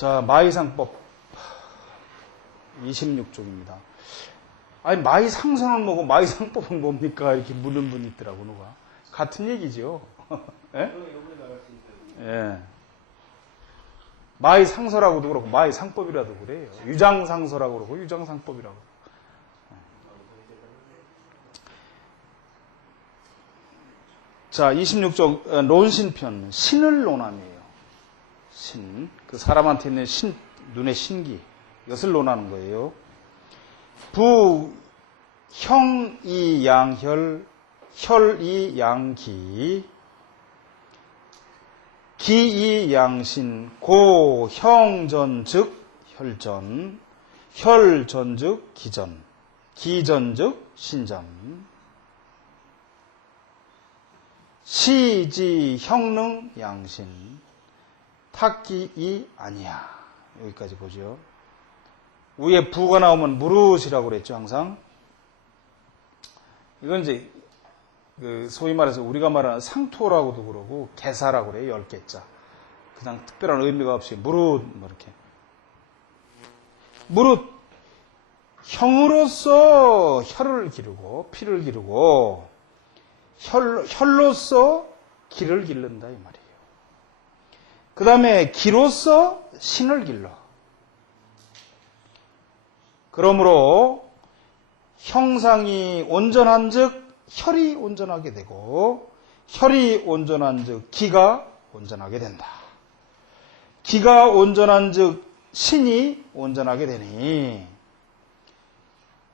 자, 마이상법 26쪽입니다. 아니, 마이상선은 뭐고 마이상법은 뭡니까? 이렇게 묻는 분이 있더라고, 누가. 같은 얘기죠. 예? 예. 마이상서라고도 그렇고, 마이상법이라도 그래요. 유장상서라고 그러고, 유장상법이라고. 자, 26쪽 논신편, 신을 논함이에요. 신, 그 사람한테 있는 눈의 신기, 이것을 논하는 거예요. 부, 형이 양혈, 혈이 양기, 기이 양신, 고, 형전 즉 혈전, 혈전 즉 기전, 기전 즉 신전, 시지 형능 양신, 탁기이 아니야. 여기까지 보죠. 위에 부가 나오면 무릇이라고 그랬죠, 항상. 이건 이제, 소위 말해서 우리가 말하는 상토라고도 그러고, 개사라고 그래요, 10개자. 그냥 특별한 의미가 없이, 무릇, 뭐 이렇게. 무릇, 형으로서 혈을 기르고, 피를 기르고, 혈로서 기를 기른다, 이 말이에요. 그 다음에 기로서 신을 길러. 그러므로 형상이 온전한 즉 혈이 온전하게 되고 혈이 온전한 즉 기가 온전하게 된다. 기가 온전한 즉 신이 온전하게 되니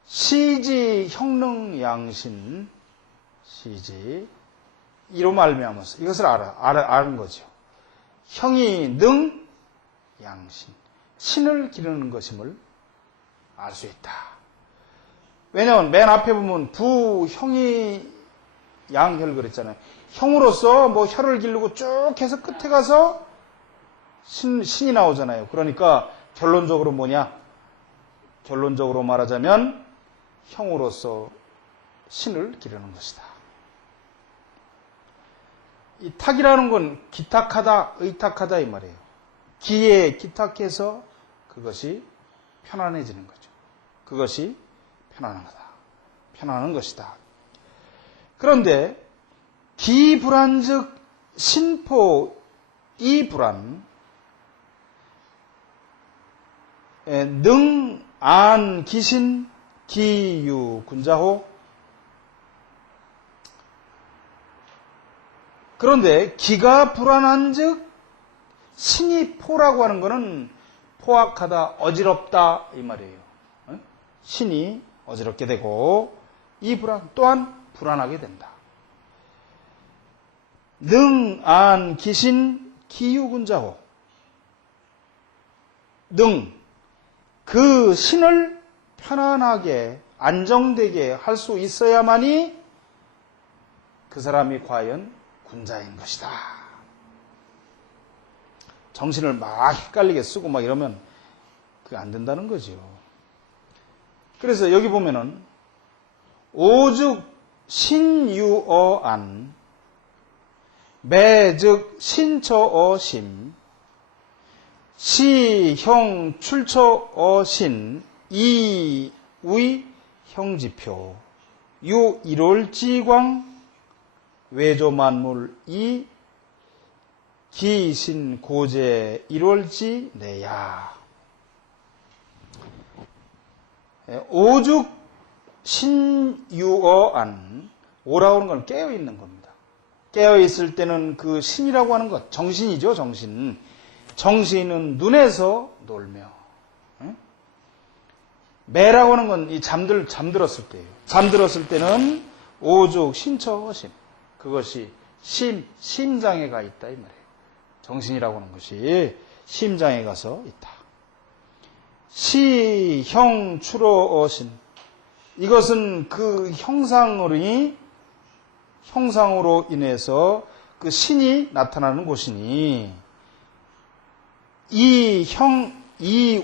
시지 형능 양신 시지 이로 말미암아서 이것을 아는 거죠. 형이 능 양신 신을 기르는 것임을 알 수 있다. 왜냐하면 맨 앞에 보면 부, 형이 양혈 그랬잖아요. 형으로서 뭐 혈을 기르고 쭉 해서 끝에 가서 신이 나오잖아요. 그러니까 결론적으로 뭐냐? 결론적으로 말하자면 형으로서 신을 기르는 것이다. 이 탁이라는 건 기탁하다, 의탁하다 이 말이에요. 기에 기탁해서 그것이 편안해지는 거죠. 그것이 편안한 것이다. 그런데 기불안 즉 신포 이불안 능안 기신 기유 군자호. 그런데 기가 불안한 즉 신이 포라고 하는 것은 포악하다, 어지럽다 이 말이에요. 신이 어지럽게 되고 이 불안 또한 불안하게 된다. 능안 기신 기유군자호. 그 신을 편안하게 안정되게 할 수 있어야만이 그 사람이 과연 군자인 것이다. 정신을 막 헷갈리게 쓰고 막 이러면 그게 안 된다는 거죠. 그래서 여기 보면은 오즉 신유어안 매즉 신처어심 시형 출처어신 이의 형지표 유 일월지광 외조만물 이 기신고제 일월지 내야. 오죽 신유어안. 오라고 하는 건 깨어있는 겁니다. 깨어있을 때는 그 신이라고 하는 것, 정신이죠, 정신. 정신은 눈에서 놀며. 매라고 하는 건 이 잠들었을 때예요. 잠들었을 때는 오죽 신처심. 그것이 심장에 가 있다, 이 말이에요. 정신이라고 하는 것이 심장에 가서 있다. 시, 형, 추로어신. 이것은 그 형상으로 인해서 그 신이 나타나는 곳이니, 이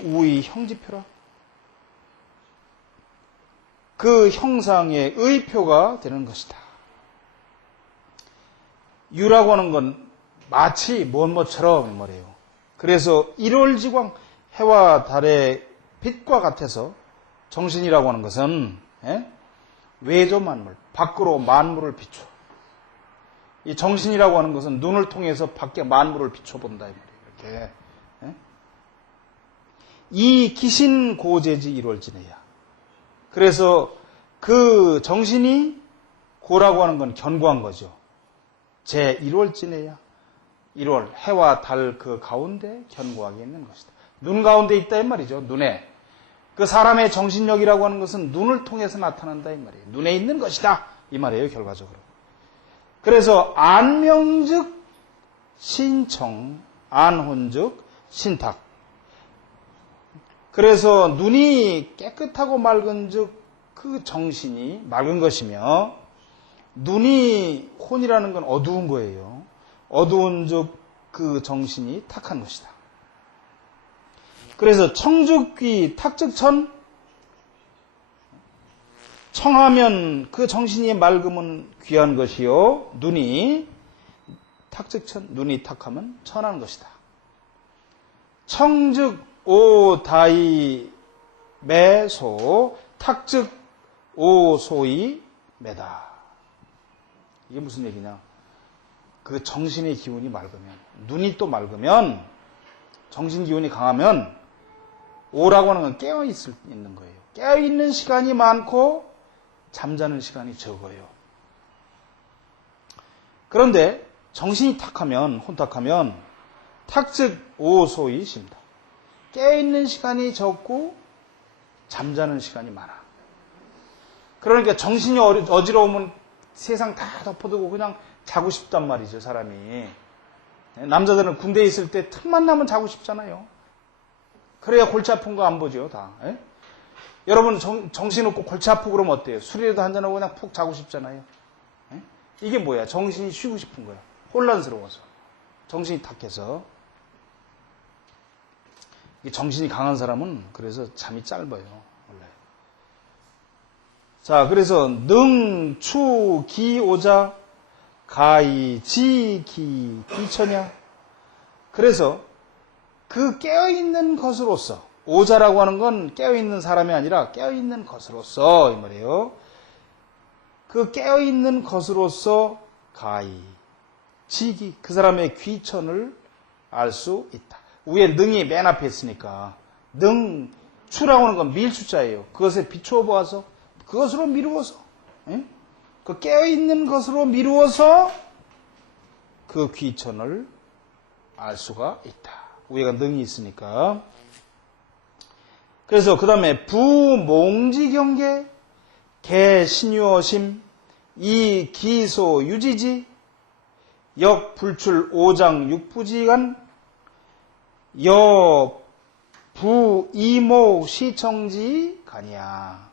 우의 형지표라. 그 형상의 의표가 되는 것이다. 유라고 하는 건 마치 무엇처럼 말이에요. 그래서 일월지광, 해와 달의 빛과 같아서 정신이라고 하는 것은 외조 만물, 밖으로 만물을 비춰. 이 정신이라고 하는 것은 눈을 통해서 밖에 만물을 비춰본다 이 말이에요. 이렇게. 이 기신 고재지 일월지내야. 그래서 그 정신이 고라고 하는 건 견고한 거죠. 제 1월지내야. 1월 해와 달 그 가운데 견고하게 있는 것이다. 눈 가운데 있다 이 말이죠. 눈에. 그 사람의 정신력이라고 하는 것은 눈을 통해서 나타난다 이 말이에요. 눈에 있는 것이다 이 말이에요. 결과적으로. 그래서 안명즉 신청, 안혼즉 신탁. 그래서 눈이 깨끗하고 맑은즉 그 정신이 맑은 것이며, 눈이 혼이라는 건 어두운 거예요. 어두운즉 그 정신이 탁한 것이다. 그래서 청즉귀 탁즉천, 청하면 그 정신이 맑으면 귀한 것이요, 눈이 탁즉천, 눈이 탁하면 천한 것이다. 청즉 오다이 매소, 탁즉 오소이 매다. 이게 무슨 얘기냐? 그 정신의 기운이 맑으면, 눈이 또 맑으면, 정신 기운이 강하면, 오라고 하는 건 깨어있는 거예요. 깨어있는 시간이 많고, 잠자는 시간이 적어요. 그런데, 정신이 탁하면, 혼탁하면, 탁즉 오소이 심다. 깨어있는 시간이 적고, 잠자는 시간이 많아. 그러니까 정신이 어지러우면 세상 다 덮어두고 그냥 자고 싶단 말이죠, 사람이. 남자들은 군대에 있을 때 틈만 나면 자고 싶잖아요. 그래야 골치 아픈 거 안 보죠, 다. 여러분 정신없고 골치 아프고 그러면 어때요? 술이라도 한잔하고 그냥 푹 자고 싶잖아요. 이게 뭐야? 정신이 쉬고 싶은 거야. 혼란스러워서. 정신이 탁해서. 정신이 강한 사람은 그래서 잠이 짧아요, 원래. 자, 그래서 능, 추, 기, 오자, 가이, 지, 기, 기처냐. 그래서 그 깨어있는 것으로서, 오자라고 하는 건 깨어있는 사람이 아니라 깨어있는 것으로서 이 말이에요. 그 깨어있는 것으로서 가이, 지기, 그 사람의 귀천을 알 수 있다. 위에 능이 맨 앞에 있으니까 능, 추라고 하는 건 밀추자예요. 그것에 비추어 보아서 그것으로 미루어서, 그 깨어있는 것으로 미루어서 그 귀천을 알 수가 있다. 위에가 능이 있으니까. 그래서 그 다음에 부몽지경계, 개신유어심, 이기소 유지지, 역불출 오장 육부지간, 여부이모 시청지 가냐.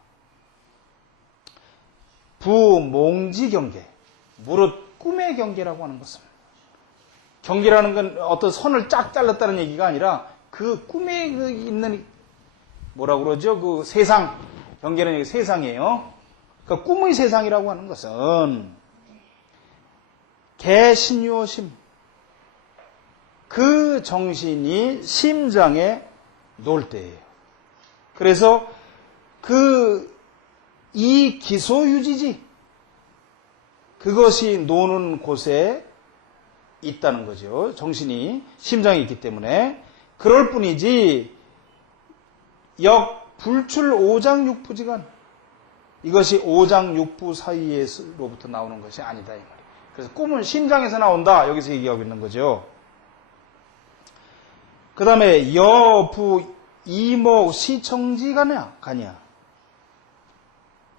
부몽지경계, 무릇 꿈의 경계라고 하는 것은, 경계라는 건 어떤 선을 쫙 잘랐다는 얘기가 아니라 그 꿈에 있는, 뭐라고 그러죠? 그 세상, 경계는 여기 세상이에요. 그러니까 꿈의 세상이라고 하는 것은 개신유어심, 그 정신이 심장에 놓을 때예요. 그래서 이 기소유지지, 그것이 노는 곳에 있다는 거죠. 정신이 심장에 있기 때문에. 그럴 뿐이지 역불출 오장육부지간, 이것이 오장육부 사이로부터 나오는 것이 아니다 이 말이에요. 그래서 꿈은 심장에서 나온다, 여기서 얘기하고 있는 거죠. 그 다음에 여부 이모 시청지가냐 가냐.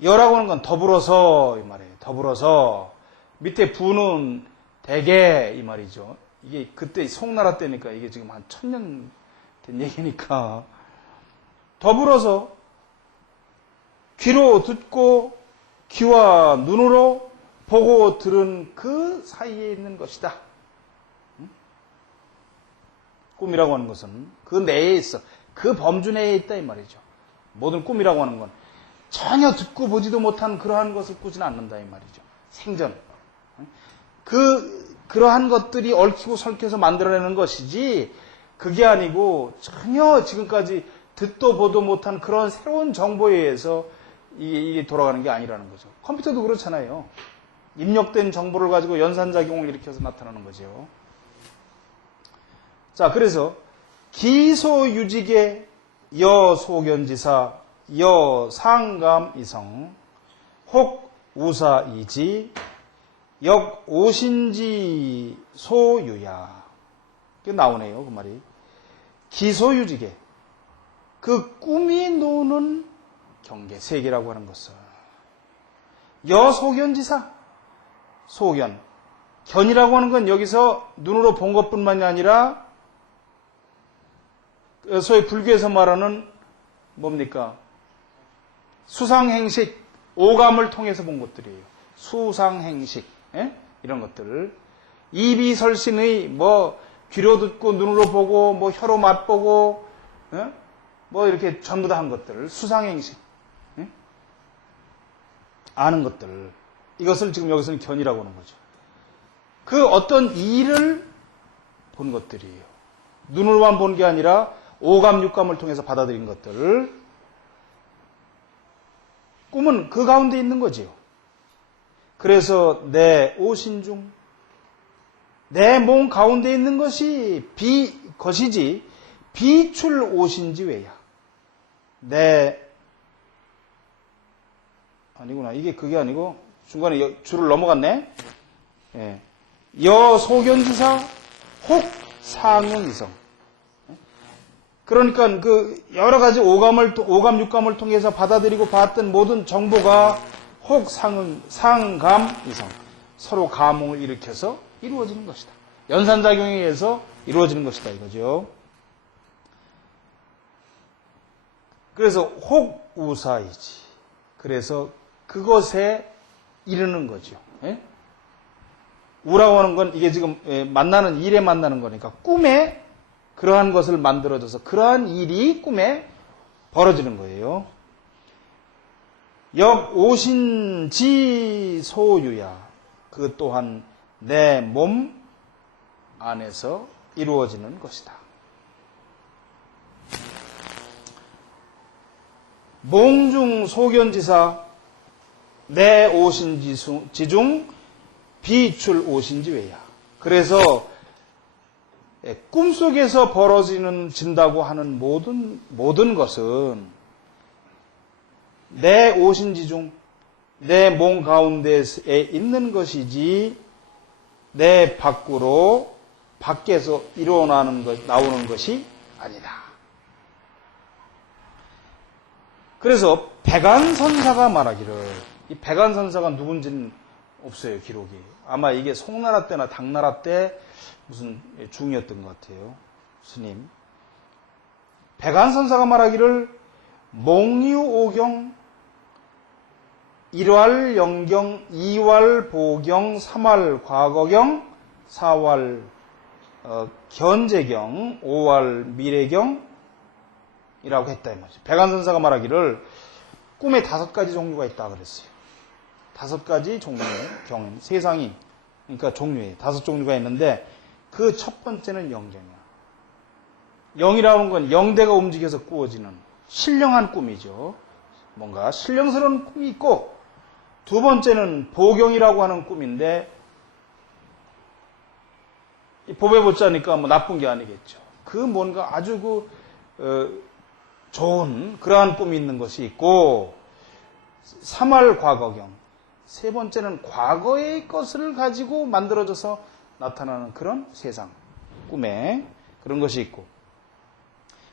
여라고 하는 건 더불어서 이 말이에요. 더불어서. 밑에 부는 대개 이 말이죠. 이게 그때 송나라 때니까, 이게 지금 한 1000년 된 얘기니까. 더불어서 귀로 듣고 귀와 눈으로 보고 들은 그 사이에 있는 것이다. 꿈이라고 하는 것은 그 내에 있어. 그 범주 내에 있다 이 말이죠. 모든 꿈이라고 하는 건 전혀 듣고 보지도 못한 그러한 것을 꾸지는 않는다 이 말이죠. 생전. 그러한 것들이 얽히고 설켜서 만들어내는 것이지, 그게 아니고 전혀 지금까지 듣도 보도 못한 그런 새로운 정보에 의해서 이게 돌아가는 게 아니라는 거죠. 컴퓨터도 그렇잖아요. 입력된 정보를 가지고 연산작용을 일으켜서 나타나는 거죠. 자, 그래서 기소유직의 여소견지사, 여상감이성, 혹 우사이지, 역오신지 소유야. 이게 나오네요, 그 말이. 기소유직의 그 꿈이 노는 경계, 세계라고 하는 것은 여소견지사, 소견. 견이라고 하는 건 여기서 눈으로 본 것뿐만이 아니라 소위 불교에서 말하는 뭡니까? 수상행식, 오감을 통해서 본 것들이에요. 수상행식, 예? 이런 것들. 이비설신의 뭐 귀로 듣고 눈으로 보고 뭐 혀로 맛보고, 예? 뭐 이렇게 전부 다 한 것들. 수상행식, 예? 아는 것들. 이것을 지금 여기서는 견이라고 하는 거죠. 그 어떤 일을 본 것들이에요. 눈으로만 본 게 아니라 오감, 육감을 통해서 받아들인 것들. 꿈은 그 가운데 있는 거지요. 그래서 내 오신중, 내 몸 가운데 있는 것이 것이지 비출 오신지 왜야. 아니구나. 이게 그게 아니고 중간에 줄을 넘어갔네. 예. 여소견지사 혹 상응이성. 그러니까 그 여러 가지 오감, 육감을 통해서 받아들이고 봤던 모든 정보가 혹 상감, 이성. 서로 감흥을 일으켜서 이루어지는 것이다. 연산작용에 의해서 이루어지는 것이다, 이거죠. 그래서 혹 우사이지. 그래서 그것에 이르는 거죠. 예? 우라고 하는 건 이게 지금 만나는 일에 만나는 거니까 꿈에 그러한 것을 만들어줘서 그러한 일이 꿈에 벌어지는 거예요. 역오신지 소유야. 그 또한 내 몸 안에서 이루어지는 것이다. 몽중 소견지사 내 오신지중 비출 오신지외야. 그래서 꿈속에서 벌어진다고 하는 모든 것은 내 오신지중 내 몸 가운데에 있는 것이지 내 밖에서 나오는 것이 아니다. 그래서 백안선사가 말하기를, 이 백안선사가 누군지는 없어요, 기록이. 아마 이게 송나라 때나 당나라 때 무슨 중이었던 것 같아요, 스님. 백안선사가 말하기를 몽유오경, 1왈 영경, 2왈 보경, 3왈 과거경, 4왈 견제경, 5왈 미래경, 이라고 했다 이 말이죠. 백안선사가 말하기를 꿈에 5가지 종류가 있다 그랬어요. 5가지 종류의 경, 세상이, 그러니까 종류예요. 5종류가 있는데 그 첫 번째는 영경이야. 영이라는 건 영대가 움직여서 꾸어지는 신령한 꿈이죠. 뭔가 신령스러운 꿈이 있고, 두 번째는 보경이라고 하는 꿈인데, 법에 붙자니까 뭐 나쁜 게 아니겠죠. 그 뭔가 아주 좋은 그러한 꿈이 있는 것이 있고, 3할 과거경. 세 번째는 과거의 것을 가지고 만들어져서 나타나는 그런 세상, 꿈에 그런 것이 있고,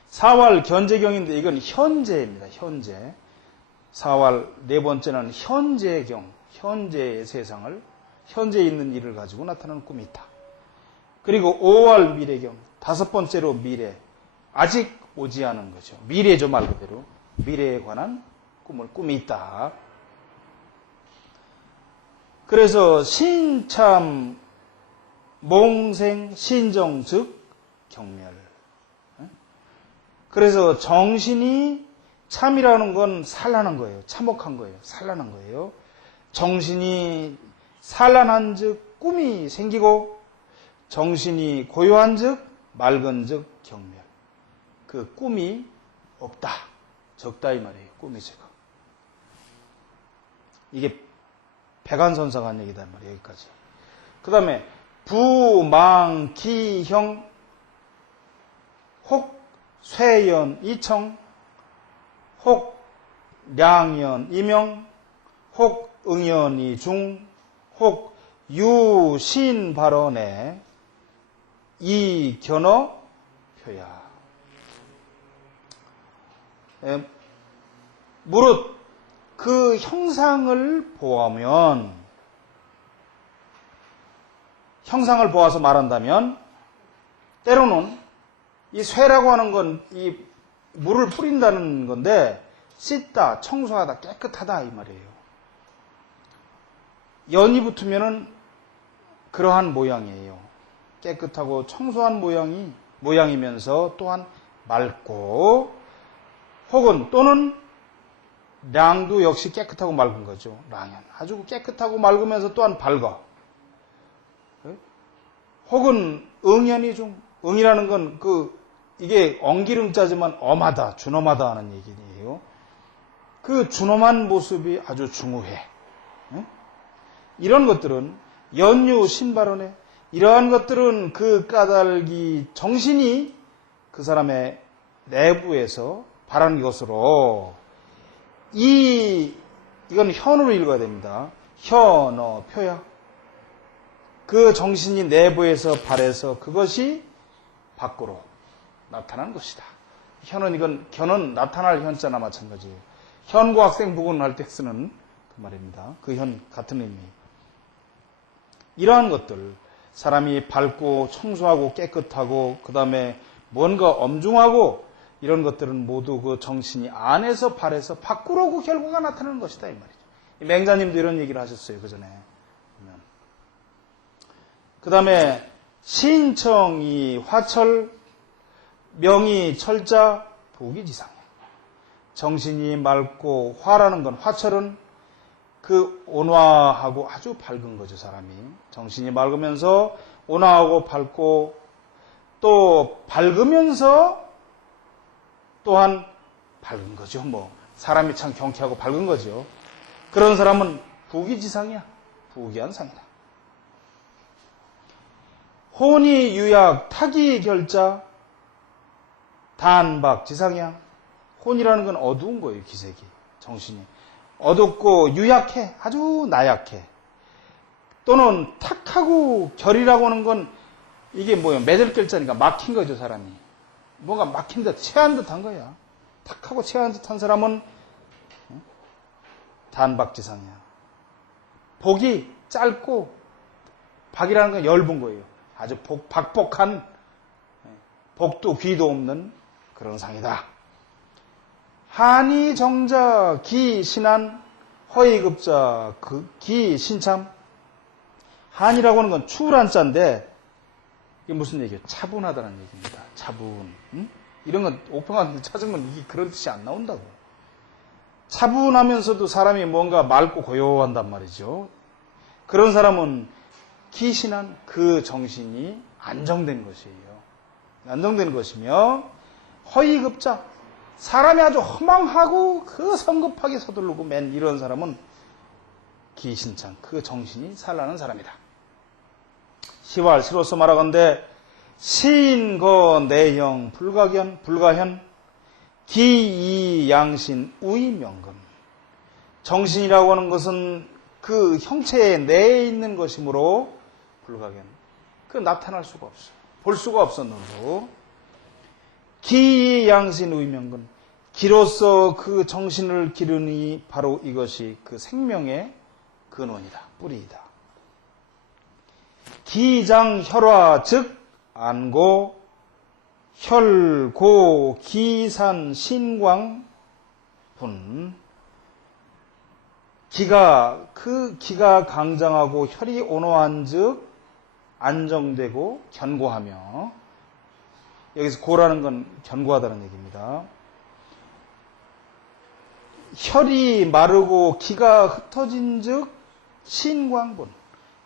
4왈 견제경인데 이건 현재입니다. 현재. 4왈 네 번째는 현재경, 현재의 세상을, 현재에 있는 일을 가지고 나타나는 꿈이 있다. 그리고 5왈 미래경, 5번째로 미래, 아직 오지 않은 거죠. 미래죠, 말 그대로. 미래에 관한 꿈이 있다. 그래서 신참, 몽생, 신정, 즉 경멸. 그래서 정신이, 참이라는 건 산란한 거예요. 참혹한 거예요. 산란한 거예요. 정신이 산란한 즉 꿈이 생기고, 정신이 고요한 즉 맑은 즉 경멸. 그 꿈이 없다. 적다 이 말이에요. 꿈이 적어. 이게 백안선사가 한 얘기다 말이에요. 여기까지. 그 다음에 부망기형 혹 쇠연 이청 혹 량연 이명 혹 응연이 중 혹 유신 발언에 이 견어 표야. 무릇 그 형상을 보아면, 형상을 보아서 말한다면, 때로는 이 쇠라고 하는 건 이 물을 뿌린다는 건데, 씻다, 청소하다, 깨끗하다 이 말이에요. 연이 붙으면은 그러한 모양이에요. 깨끗하고 청소한 모양이면서 또한 맑고, 혹은 또는 량도 역시 깨끗하고 맑은 거죠. 량연. 아주 깨끗하고 맑으면서 또한 밝아. 혹은 응연이 좀, 응이라는 건 이게 엉기름자지만 엄하다, 준엄하다 하는 얘기예요. 그 준엄한 모습이 아주 중후해. 이런 것들은 연유 신발언에, 이러한 것들은 그 까닭이 정신이 그 사람의 내부에서 바라는 것으로, 이건 현으로 읽어야 됩니다. 현어 표야. 그 정신이 내부에서 발해서 그것이 밖으로 나타나는 것이다. 견은 나타날 현자나 마찬가지예요. 현고 학생 부근할 때 쓰는 그 말입니다. 그 현 같은 의미. 이러한 것들, 사람이 밝고 청소하고 깨끗하고 그 다음에 뭔가 엄중하고 이런 것들은 모두 그 정신이 안에서 발해서 밖으로 그 결과가 나타나는 것이다 이 말이죠. 맹자님도 이런 얘기를 하셨어요. 그 전에. 그 다음에 신청이 화철, 명이 철자, 부기지상해. 정신이 맑고 화라는 건, 화철은 그 온화하고 아주 밝은 거죠. 사람이 정신이 맑으면서 온화하고 밝고, 또 밝으면서 또한 밝은 거죠. 사람이 참 경쾌하고 밝은 거죠. 그런 사람은 부기지상이야. 부귀한 상이다. 혼이 유약 타기 결자 단박지상이야. 혼이라는 건 어두운 거예요. 기색이, 정신이 어둡고 유약해. 아주 나약해. 또는 탁하고 결이라고 하는 건 이게 뭐예요? 매절 결자니까 막힌 거죠. 사람이 뭔가 막힌 듯 체한 듯한 거야. 탁하고 체한 듯한 사람은 단박지상이야. 복이 짧고, 박이라는 건 엷은 거예요. 아주 박복한, 복도 귀도 없는 그런 상이다. 한이 정자 기 신한 허위급자 기 신참. 한이라고 하는 건 추울한 자인데 이게 무슨 얘기예요? 차분하다는 얘기입니다. 차분. 이런 건 옥평한테 찾으면 이게 그런 뜻이 안 나온다고. 차분하면서도 사람이 뭔가 맑고 고요한단 말이죠. 그런 사람은 기신한 그 정신이 안정된 것이에요. 안정된 것이며, 허위급자, 사람이 아주 허망하고 그 성급하게 서두르고 맨 이런 사람은 기신창, 그 정신이 산란한 사람이다. 시왈 시로서 말하건대 시인거 내형 불가현 기이양신 우이명근. 정신이라고 하는 것은 그 형체 내에 있는 것이므로 불가견. 그 나타날 수가 없어. 볼 수가 없었는데. 기양신 우이명근. 기로서 그 정신을 기르니 바로 이것이 그 생명의 근원이다. 뿌리이다. 기장혈화 즉 안고 혈고 기산 신광 분. 기가 강장하고 혈이 온화한 즉 안정되고 견고하며, 여기서 고라는 건 견고하다는 얘기입니다. 혈이 마르고 기가 흩어진 즉 신광분.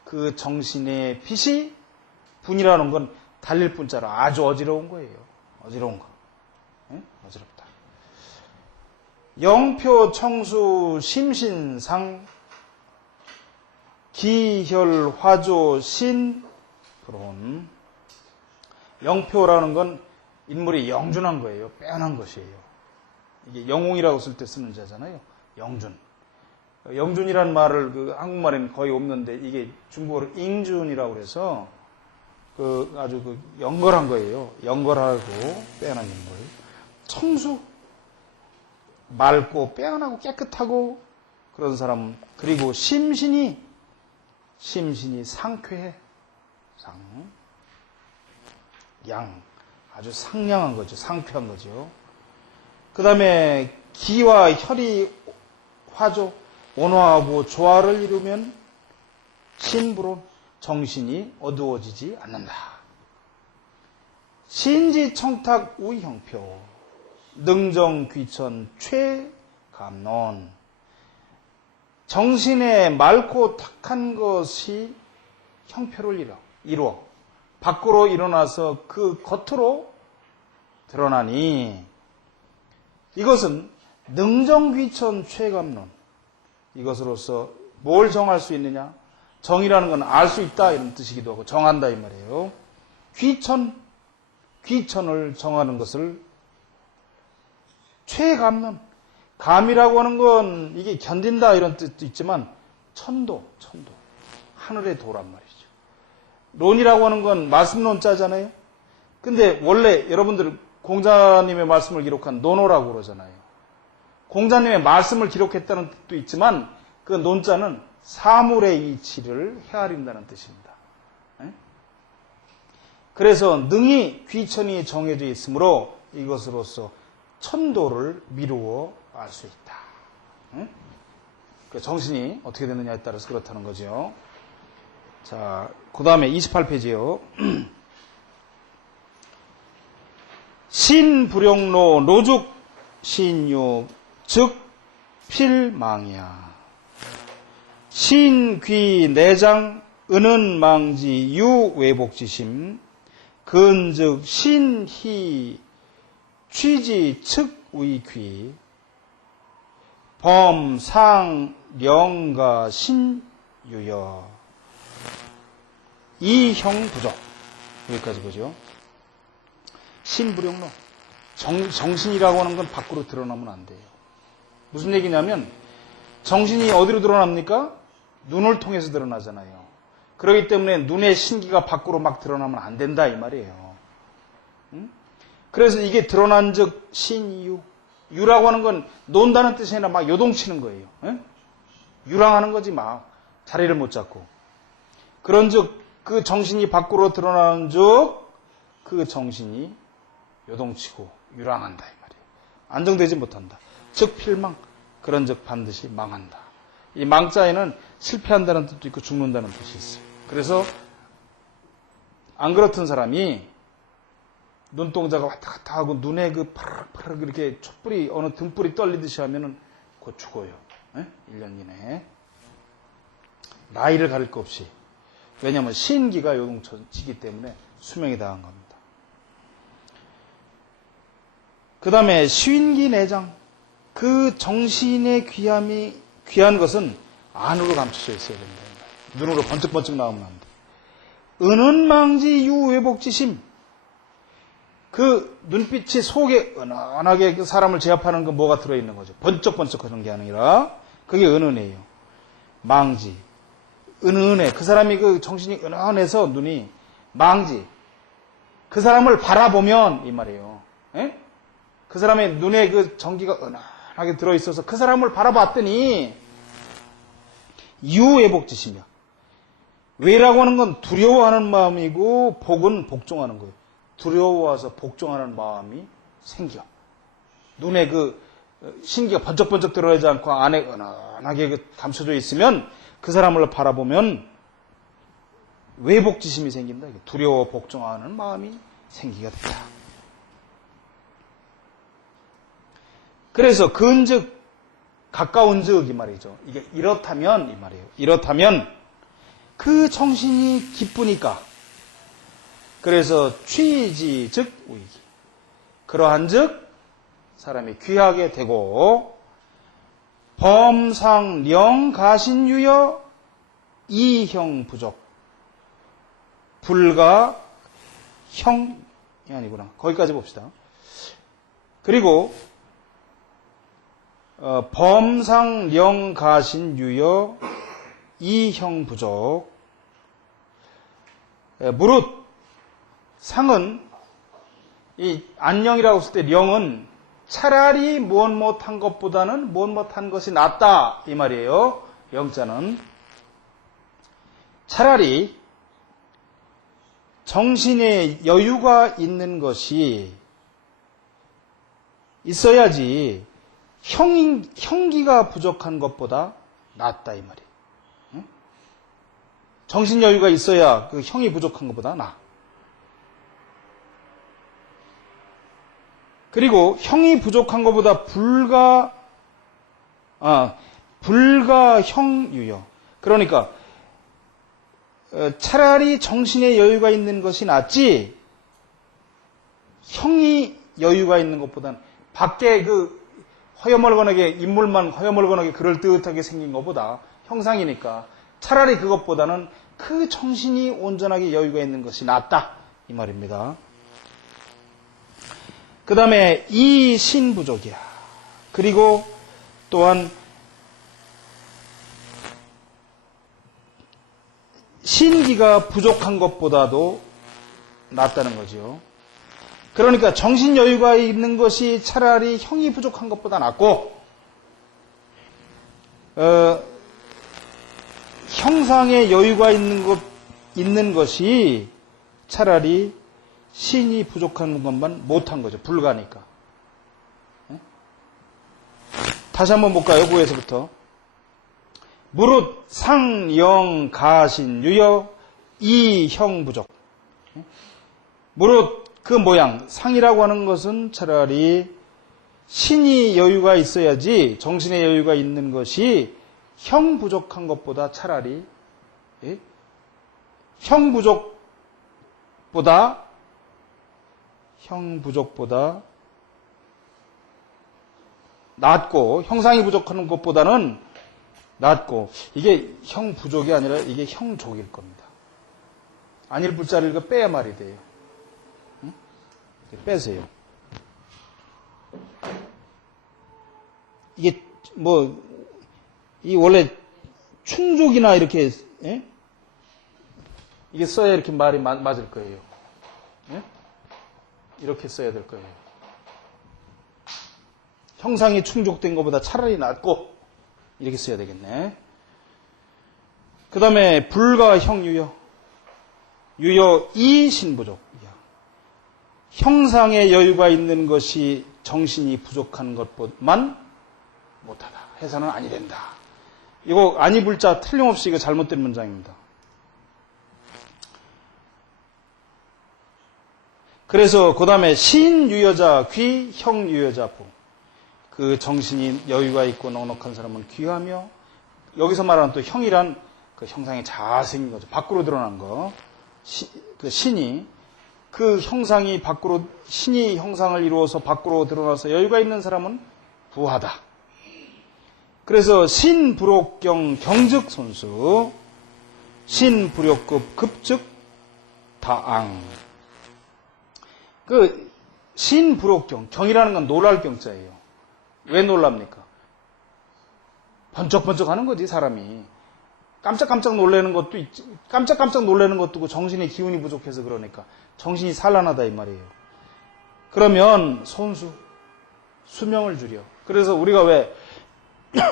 그 정신의 빛이, 분이라는 건 달릴 뿐자라 아주 어지러운 거예요. 어지러운 거. 어지럽다. 영표, 청수, 심신상, 기혈, 화조, 신, 불온. 영표라는 건 인물이 영준한 거예요. 빼어난 것이에요. 이게 영웅이라고 쓸 때 쓰는 자잖아요. 영준. 영준이란 말을 한국말에는 거의 없는데 이게 중국어로 잉준이라고 그래서 아주 영걸한 거예요. 영걸하고 빼어난 인물. 청수. 맑고 빼어나고 깨끗하고 그런 사람. 그리고 심신이 상쾌해. 양. 아주 상냥한 거죠. 상쾌한 거죠. 그 다음에 기와 혈이 화조. 온화하고 조화를 이루면 신불온. 정신이 어두워지지 않는다. 신지청탁 우형표. 능정귀천 최감론. 정신의 맑고 탁한 것이 형표를 이루어 밖으로 일어나서 그 겉으로 드러나니 이것은 능정귀천 최감론. 이것으로서 뭘 정할 수 있느냐? 정이라는 건 알 수 있다 이런 뜻이기도 하고 정한다 이 말이에요. 귀천을 정하는 것을 최감론. 감이라고 하는 건 이게 견딘다 이런 뜻도 있지만 천도. 하늘의 도란 말이죠. 론이라고 하는 건 말씀론자잖아요. 근데 원래 여러분들 공자님의 말씀을 기록한 논어라고 그러잖아요. 공자님의 말씀을 기록했다는 뜻도 있지만 그 논자는 사물의 이치를 헤아린다는 뜻입니다. 그래서 능이 귀천이 정해져 있으므로 이것으로서 천도를 미루어 알 수 있다. 그 정신이 어떻게 되느냐에 따라서 그렇다는 거죠. 자, 그 다음에 28페이지요. 신불용로 노죽 신유 즉 필망이야. 신귀 내장 은은망지 유외복지심 근즉 신희 취지 측 위귀 범상령가 신유여 이형부적. 여기까지 보죠. 신불용로. 정신이라고 하는 건 밖으로 드러나면 안 돼요. 무슨 얘기냐면 정신이 어디로 드러납니까? 눈을 통해서 드러나잖아요. 그렇기 때문에 눈의 신기가 밖으로 막 드러나면 안 된다 이 말이에요. 그래서 이게 드러난 즉 신유. 유라고 하는 건 논다는 뜻이 아니라 막 요동치는 거예요. 유랑하는 거지 막 자리를 못 잡고. 그런 즉 그 정신이 밖으로 드러나는 즉 그 정신이 요동치고 유랑한다 이 말이에요. 안정되지 못한다. 즉 필망. 그런 즉 반드시 망한다. 이 망자에는 실패한다는 뜻도 있고 죽는다는 뜻이 있어요. 그래서 안 그렇던 사람이 눈동자가 왔다 갔다 하고 눈에 그 파르륵 이렇게 촛불이 어느 등불이 떨리듯이 하면은 곧 죽어요. 1년 이내에. 나이를 가릴 것 없이. 왜냐하면 신기가 요동치기 때문에 수명이 다한 겁니다. 그 다음에 신기 내장. 그 정신의 귀한 것은 안으로 감춰져 있어야 된다. 눈으로 번쩍번쩍 나오면 안 돼. 은은망지 유외복지심. 그 눈빛이 속에 은은하게 그 사람을 제압하는 건 뭐가 들어있는 거죠? 번쩍번쩍 하는 게 아니라 그게 은은해요. 망지. 은은해. 그 사람이 그 정신이 은은해서 눈이 망지. 그 사람을 바라보면 이 말이에요. 에? 그 사람의 눈에 그 전기가 은은하게 들어있어서 그 사람을 바라봤더니 유외복지심이야. 외라고 하는 건 두려워하는 마음이고 복은 복종하는 거예요. 두려워서 복종하는 마음이 생겨. 눈에 그 신기가 번쩍번쩍 들어가지 않고 안에 은은하게 감춰져 있으면 그 사람을 바라보면 외복지심이 생긴다. 두려워 복종하는 마음이 생기게 된다. 그래서 근즉 가까운 즉 이 말이죠. 이게 이렇다면 이 말이에요. 이렇다면 그 정신이 기쁘니까. 그래서 취지 즉 우익이. 그러한즉 사람이 귀하게 되고 범상령 가신유여 이형 부족 불가 형이 아니구나. 거기까지 봅시다. 그리고 범상령 가신유여 이형 부족 무릇 상은 이 안녕이라고 했을 때 령은 차라리 무엇 못한 것보다는 무엇 못한 것이 낫다 이 말이에요. 영자는 차라리 정신에 여유가 있는 것이 있어야지 형기가 부족한 것보다 낫다 이 말이에요. 응? 정신 여유가 있어야 그 형이 부족한 것보다 나아. 그리고 형이 부족한 것보다 불가형유여. 그러니까 차라리 정신의 여유가 있는 것이 낫지 형이 여유가 있는 것보다는 밖에 그 허여멀건하게 인물만 허여멀건하게 그럴듯하게 생긴 것보다 형상이니까 차라리 그것보다는 그 정신이 온전하게 여유가 있는 것이 낫다 이 말입니다. 그 다음에 이 신부족이야. 그리고 또한 신기가 부족한 것보다도 낫다는 거죠. 그러니까 정신 여유가 있는 것이 차라리 형이 부족한 것보다 낫고 형상의 여유가 있는 것이 차라리 신이 부족한 것만 못한 거죠. 불가니까. 다시 한번 볼까요? 9에서부터. 무릇 상영 가신 유여 이형 부족. 무릇 그 모양 상이라고 하는 것은 차라리 신이 여유가 있어야지 정신의 여유가 있는 것이 형 부족한 것보다 차라리 형 부족보다 낫고 형상이 부족한 것보다는 낫고 이게 형 부족이 아니라 이게 형족일 겁니다. 아닐 불자를 이거 빼야 말이 돼요. 응? 빼세요. 이게 이 원래 충족이나 이렇게 이게 써야 이렇게 말이 맞을 거예요. 이렇게 써야 될 거예요. 형상이 충족된 것보다 차라리 낫고 이렇게 써야 되겠네. 그 다음에 불가 형유여. 유여 이 신부족. 형상의 여유가 있는 것이 정신이 부족한 것만 못하다. 해서는 아니 된다. 이거 아니 불자 틀림없이 이거 잘못된 문장입니다. 그래서 그 다음에 신유여자 귀 형유여자 부. 그 정신이 여유가 있고 넉넉한 사람은 귀하며 여기서 말하는 또 형이란 그 형상이 잘생긴 거죠. 밖으로 드러난 거. 그 신이 그 형상이 밖으로 신이 형상을 이루어서 밖으로 드러나서 여유가 있는 사람은 부하다. 그래서 신불옥경 경즉 손수 신불욕급 급즉 다앙. 그 신불옥경 경이라는 건 놀랄 경자예요. 왜 놀랍니까? 번쩍번쩍 하는 거지, 사람이. 깜짝깜짝 놀라는 것도 있지. 깜짝깜짝 놀라는 것도 정신의 기운이 부족해서 그러니까. 정신이 산란하다, 이 말이에요. 그러면 수명을 줄여. 그래서 우리가 왜,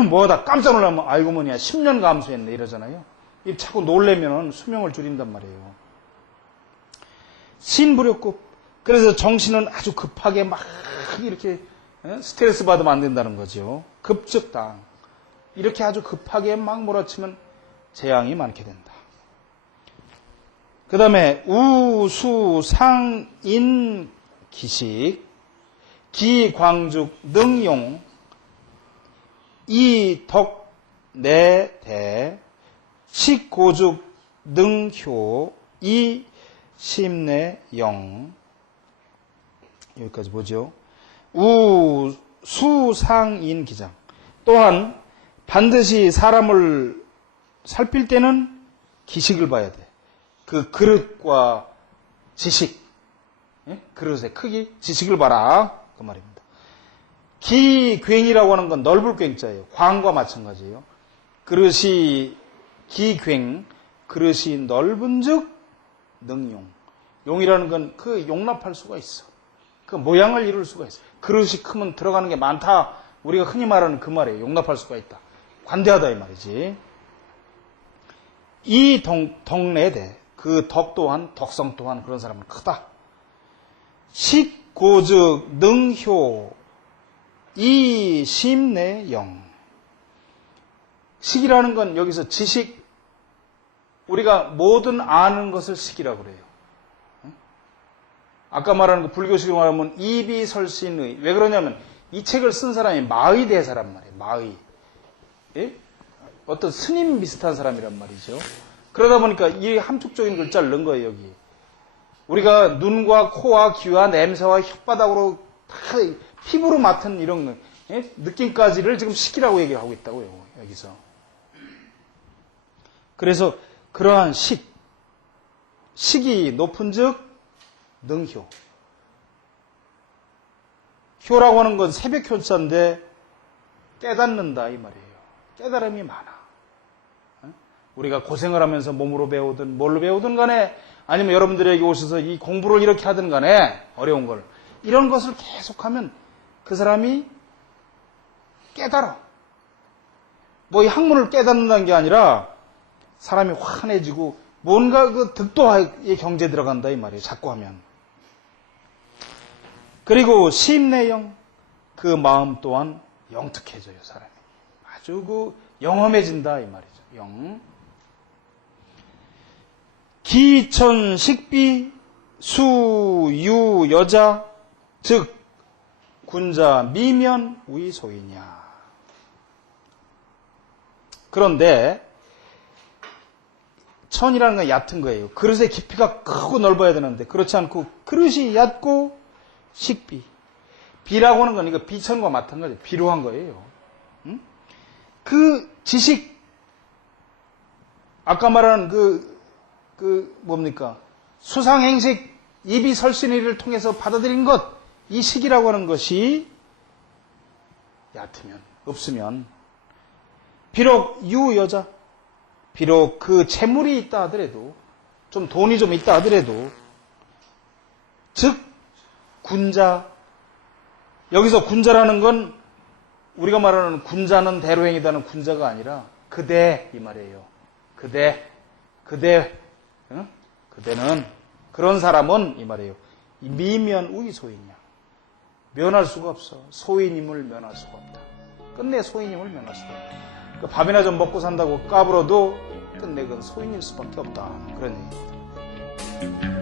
뭐하다 깜짝 놀라면, 아이고 뭐냐, 10년 감수했네, 이러잖아요. 이 자꾸 놀래면 수명을 줄인단 말이에요. 신불욕급. 그래서 정신은 아주 급하게 막 이렇게 스트레스 받으면 안 된다는 거죠. 급즉당. 이렇게 아주 급하게 막 몰아치면 재앙이 많게 된다. 그 다음에 우수상인 기식 기광죽 능용 이덕내대 식고죽 능효 이심내영. 여기까지 보죠. 수상인 기장. 또한 반드시 사람을 살필 때는 기식을 봐야 돼. 그 그릇과 지식, 그릇의 크기, 지식을 봐라. 그 말입니다. 기괭이라고 하는 건 넓을 괭자예요. 광과 마찬가지예요. 그릇이 기괭, 그릇이 넓은즉 능용. 용이라는 건 그 용납할 수가 있어. 그 모양을 이룰 수가 있어. 그릇이 크면 들어가는 게 많다. 우리가 흔히 말하는 그 말이에요. 용납할 수가 있다. 관대하다 이 말이지. 이 덕내대, 그 덕 또한, 덕성 또한 그런 사람은 크다. 식고즉 능효 이 심내영. 식이라는 건 여기서 지식, 우리가 모든 아는 것을 식이라고 그래요. 아까 말하는 그 불교식으로 말하면 이비설신의. 왜 그러냐면 이 책을 쓴 사람이 마의 사람 말이에요. 마의. 예? 어떤 스님 비슷한 사람이란 말이죠. 그러다 보니까 이 함축적인 글자를 넣은 거예요, 여기. 우리가 눈과 코와 귀와 냄새와 혓바닥으로 다 피부로 맡은 이런 느낌까지를 지금 식이라고 얘기하고 있다고요, 여기서. 그래서 그러한 식이 높은 즉 능효. 효라고 하는 건 새벽 효자인데 깨닫는다 이 말이에요. 깨달음이 많아. 우리가 고생을 하면서 몸으로 배우든 뭘로 배우든 간에 아니면 여러분들에게 오셔서 이 공부를 이렇게 하든 간에 어려운 걸 이런 것을 계속하면 그 사람이 깨달아. 뭐 이 학문을 깨닫는다는 게 아니라 사람이 환해지고 뭔가 그 득도의 경지에 들어간다 이 말이에요. 자꾸 하면. 그리고 심내영, 그 마음 또한 영특해져요, 사람이. 아주 그 영험해진다 이 말이죠. 영. 기천식비 수유 여자 즉 군자 미면 우이소이냐. 그런데 천이라는 건 얕은 거예요. 그릇의 깊이가 크고 넓어야 되는데 그렇지 않고 그릇이 얕고 식비. 비라고 하는 건 이거 비천과 마찬가지예요. 비루한 거예요. 응? 그 지식, 아까 말한 뭡니까? 수상행식, 이비설신의를 통해서 받아들인 것, 이 식이라고 하는 것이 얕으면, 없으면, 비록 유여자, 비록 그 재물이 있다 하더라도, 좀 돈이 좀 있다 하더라도, 즉, 군자, 여기서 군자라는 건 우리가 말하는 군자는 대로행이다는 군자가 아니라 그대 이 말이에요. 그대는 그런 사람은 이 말이에요. 미면 우이소이냐. 면할 수가 없어. 소인임을 면할 수가 없다. 끝내 소인임을 면할 수가 없다. 밥이나 좀 먹고 산다고 까불어도 끝내 그건 소인일 수밖에 없다. 그런 얘기입니다.